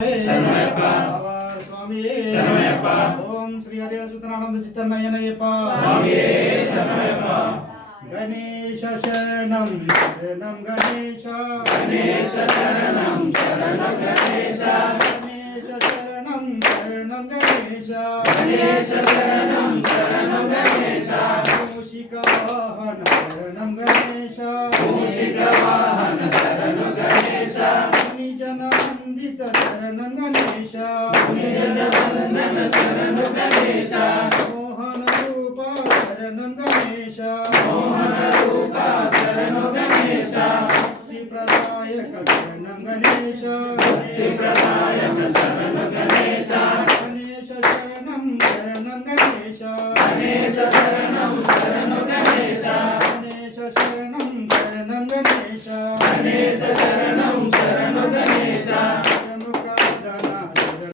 శరణమయ్యప్ప స్వామియే శరణమయ్యప్ప ఓం శ్రీ హరిహరసుతనానంద చిత్తన్నయ్యనయ్యప్ప స్వామియే శరణమయ్యప్ప గణేశ శరణం శరణం గణేశ గణేశ శరణం శరణం గణేశ గణేశ శరణం శరణం గణేశ గణేశ శరణం శరణం గణేశ మూషిక వాహన శరణం గణేశ మూషిక వాహన శరణం గణేశ నిజనందిత శరణం గణేశ నిజవందన శరణం గణేశ మోహన రూప శరణం గణేశ మోహన రూప శరణం గణేశ ప్రదాయక శరణం గణేశ ప్రదాయ